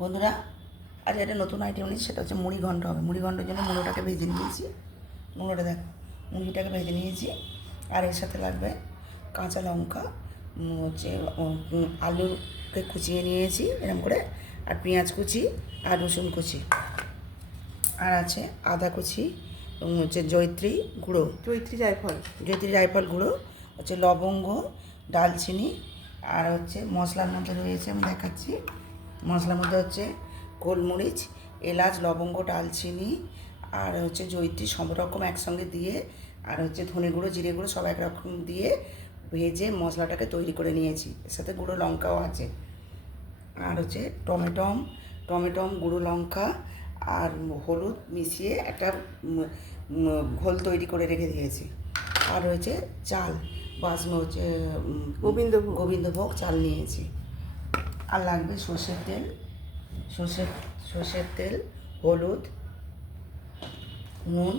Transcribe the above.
বন্ধুরা, আজ একটা নতুন আইটেম নিয়েছি, সেটা হচ্ছে মুড়ি ঘন্ট হবে। মুড়ি ঘন্টের জন্য মুড়োটাকে ভেজে নিয়েছি। মুড়োটা দেখো, মুড়িটাকে ভেজে নিয়েছি। আর এর সাথে লাগবে কাঁচা লঙ্কা, হচ্ছে আলুকে কুচিয়ে নিয়েছি এরকম করে, আর পেঁয়াজ কুচি আর রসুন কুচি, আর আছে আদা কুচি, হচ্ছে জয়িত্রী গুঁড়ো, জয়িত্রী জায়ফল গুঁড়ো, হচ্ছে লবঙ্গ, ডালচিনি, আর হচ্ছে মশলার মধ্যে রয়েছে, আমি দেখাচ্ছি। মশলার মধ্যে হচ্ছে গোলমরিচ, এলাচ, লবঙ্গ, ডালচিনি, আর হচ্ছে জয়িত্রী, সব রকম একসঙ্গে দিয়ে, আর হচ্ছে ধনে গুঁড়ো, জিরে গুঁড়ো সব একরকম দিয়ে ভেজে মশলাটাকে তৈরি করে নিয়েছি। এর সাথে গুঁড়ো লঙ্কাও আছে, আর হচ্ছে টমেটম, গুঁড়ো লঙ্কা আর হলুদ মিশিয়ে একটা ঘোল তৈরি করে রেখে দিয়েছি। আর রয়েছে চাল, হচ্ছে গোবিন্দভোগ চাল নিয়েছি। আর লাগবে সর্ষের তেল, হলুদ, নুন,